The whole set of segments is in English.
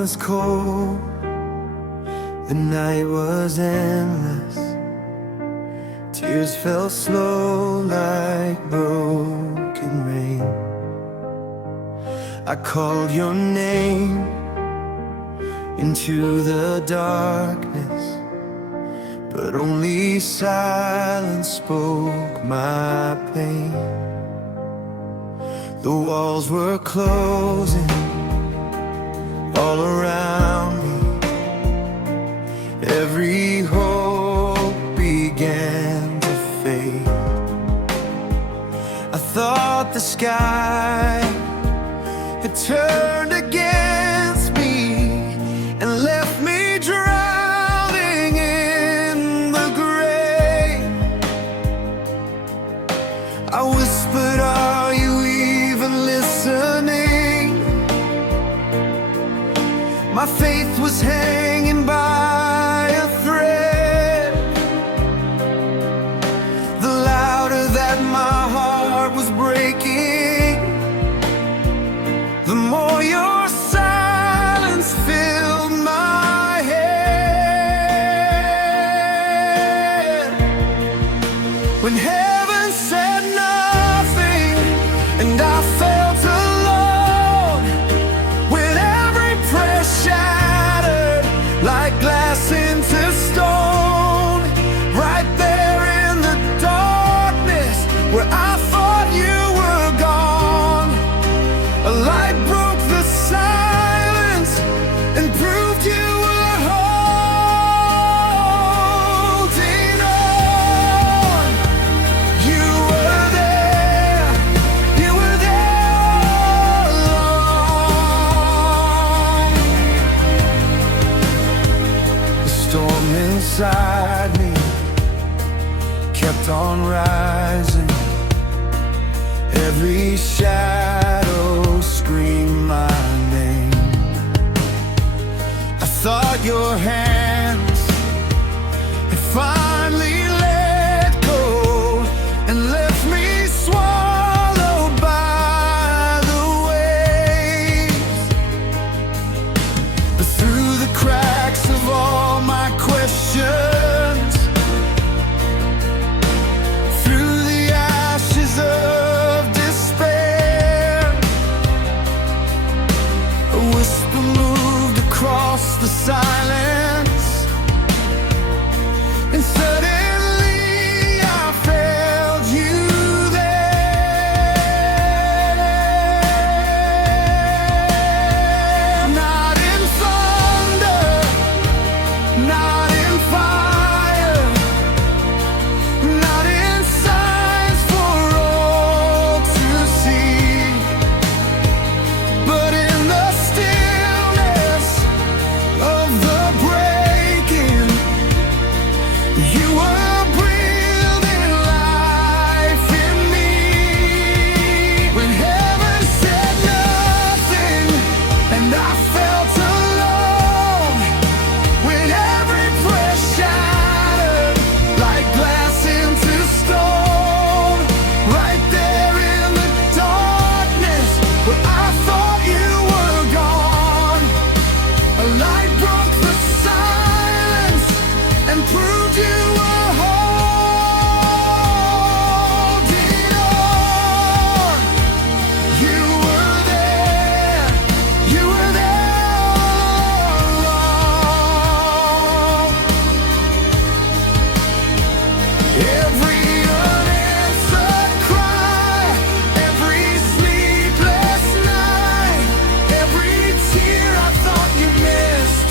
was cold, the night was endless. Tears fell slow like broken rain. I called your name into the darkness, but only silence spoke my pain. The walls were closing all around me. Every hope began to fade. I thought the sky had turned against me and left me drowning in the gray. I whispered, "Are you even listening?" My faith was hanging by a thread. The louder that my heart was breaking, the more your silence filled my head. When heaven said nothing and I felt alone, when every prayer shattered like glass into stone, right there in the darkness where I thought you were gone, a light broke the silence and proved you were holding on. You were there all along. The storm inside me kept on rising. Every shadow screamed my name. I thought your hands had finally let go and left me swallowed by the waves. But through the cracks of all my questions, through the ashes of despair, a whisper moved across the silence, and suddenly I felt you there. Not in thunder, not in fire, not in signs for all to see, but in the stillness of the breaking, you were breathing life in me. When heaven said nothing and I felt alone, when every prayer shattered like glass into stone, right there in the darkness where I thought you were gone, a light broke the silence and proved you were holding on. You were there all along. Every unanswered cry, every sleepless night, every tear I thought you missed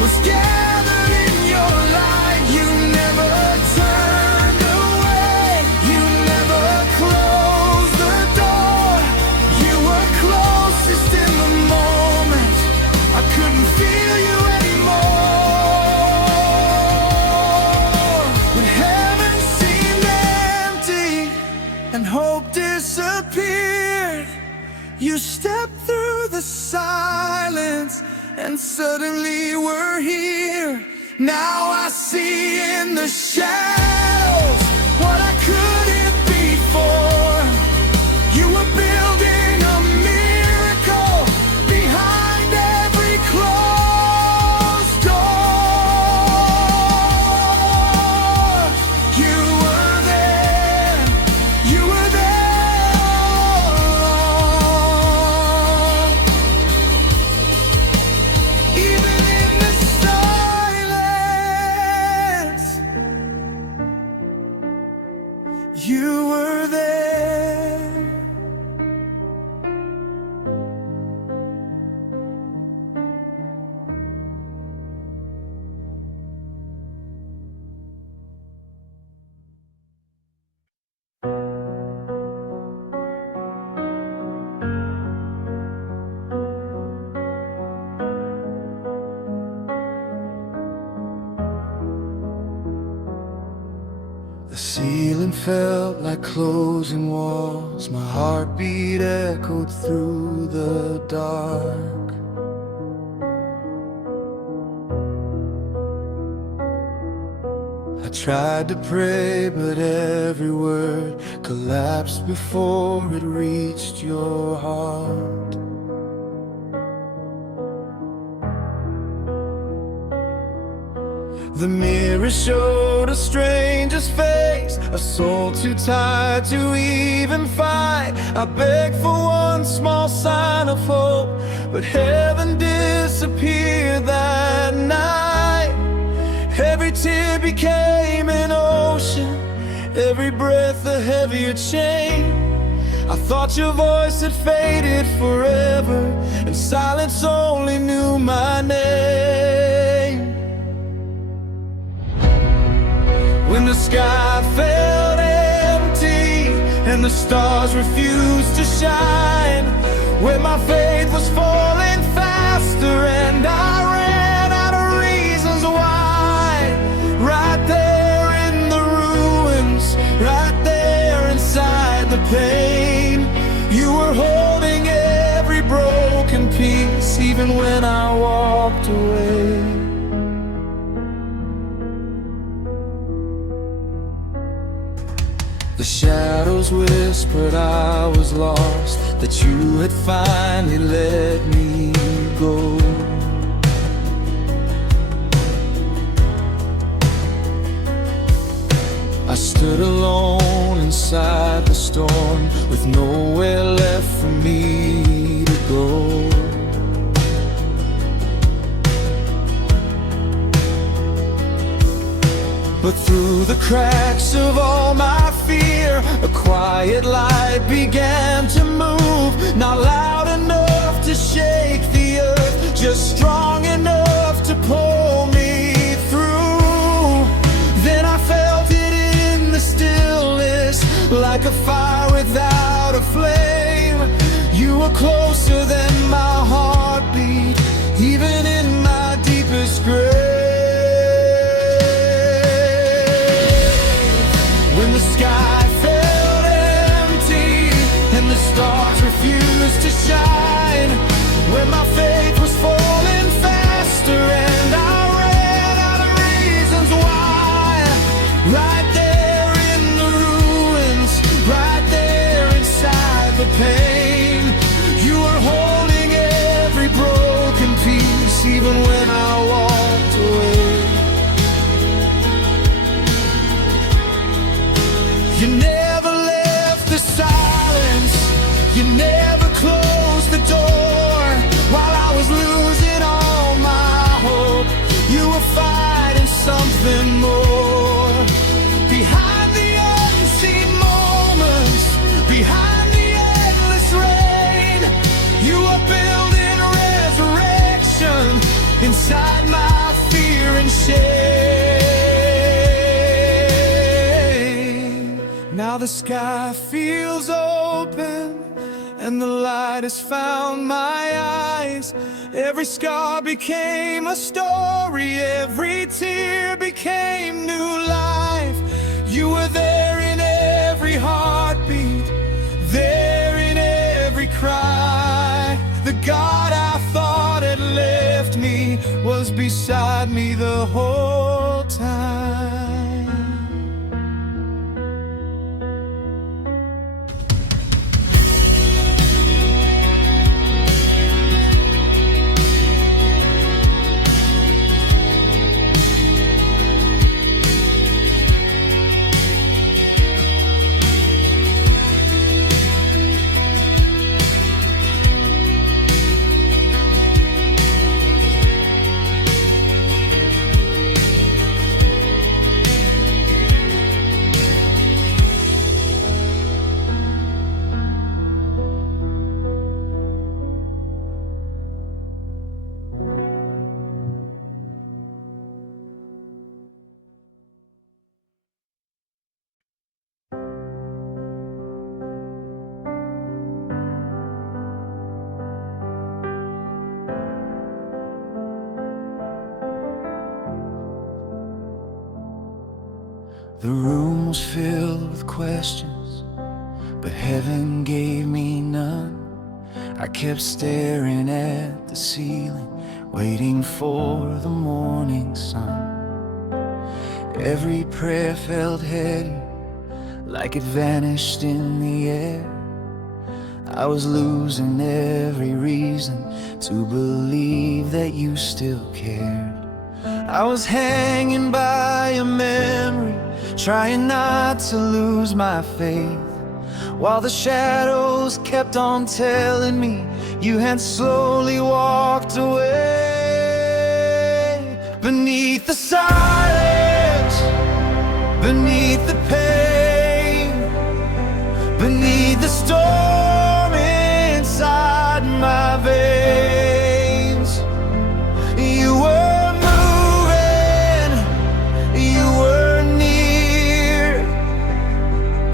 was gathered in your light. You never turned away, you never closed the door. You were closest in the moment I couldn't feel you anymore. When heaven seemed empty and hope disappeared, you stepped through the silence and suddenly we're here. Now I see in the shadows what I couldn't before. You were building a miracle behind every closed ceiling felt like closing walls. My heartbeat echoed through the dark. I tried to pray, but every word collapsed before it reached your heart. The mirror showed a stranger's face, a soul too tired to even fight. I begged for one small sign of hope, but heaven disappeared that night. Every tear became an ocean, every breath a heavier chain. I thought your voice had faded forever, and silence only knew my name. When the sky felt empty and the stars refused to shine, when my faith was falling faster and I ran out of reasons why, right there in the ruins, right there inside the pain, you were holding every broken piece, even when I walked away. The shadows whispered I was lost, that you had finally let me go. I stood alone inside the storm, with nowhere left for me to go. But through the cracks of all my fear, a quiet light began to move, not loud enough to shake the earth, just strong enough to pull me through. Then I felt it in the stillness, like a fire without a flame. You were closer than my heartbeat, even in my deepest grave. When the sky felt empty and the stars refused to shine, when my faith was falling faster and I ran out of reasons why, right there in the ruins, right there inside the pain, you were holding every broken piece, even when I walked away. You never left the silence, you never closed the door. While I was losing all my hope, you were fighting something more. Behind the unseen moments, behind the endless rain, you were building resurrection inside my fear and shame. Now the sky feels open and the light has found my eyes. Every scar became a story, every tear became new life. You were there in every heartbeat, there in every cry. The God I thought had left me was beside me the whole time. The room was filled with questions, but heaven gave me none. I kept staring at the ceiling, waiting for the morning sun. Every prayer felt heavy, like it vanished in the air. I was losing every reason to believe that you still cared. I was hanging by a memory, trying not to lose my faith, while the shadows kept on telling me you had slowly walked away. Beneath the silence, beneath the pain, beneath the storm inside my veins, you were moving, you were near.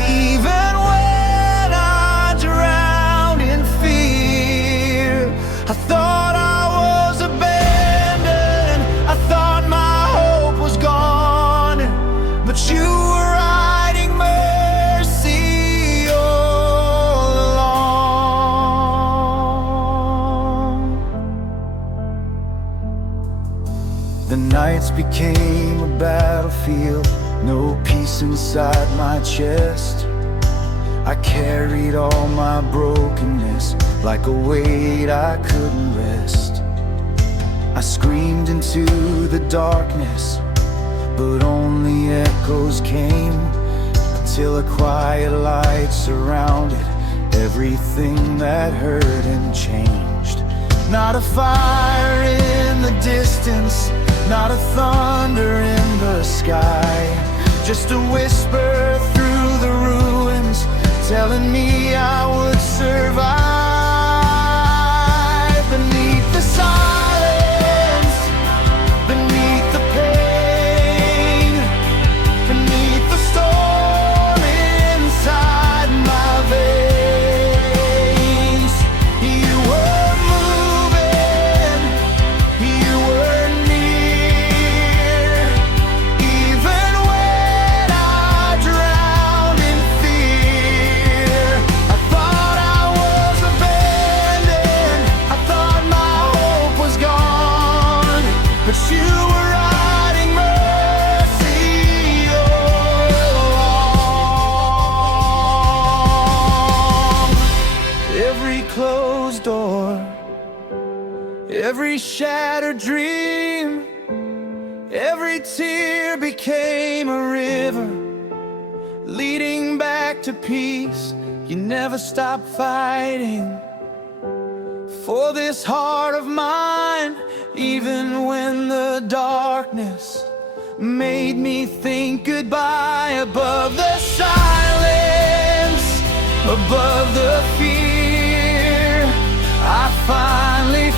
Even when I drowned in fear, I thought I was abandoned, I thought my hope was gone, but you were hiding mercy all along. The nights became a battlefield, no peace inside my chest. I carried all my brokenness like a weight I couldn't rest. I screamed into the darkness, but only echoes came, until a quiet light surrounded everything that hurt and changed. Not a fire in the distance, not a thunder in the sky, just a whisper through the ruins, telling me I would survive. Beneath the silence, beneath the pain, beneath the storm inside my veins, you were moving, you were near. Even when I drowned in fear, I thought I was abandoned, I thought my hope was gone, but you were hiding mercy all along. Every closed door, every shattered dream, every tear became a river, leading back to peace. You never stop fighting for this heart of mine, even when the darkness made me think goodbye. Above the silence, above the fear, I finally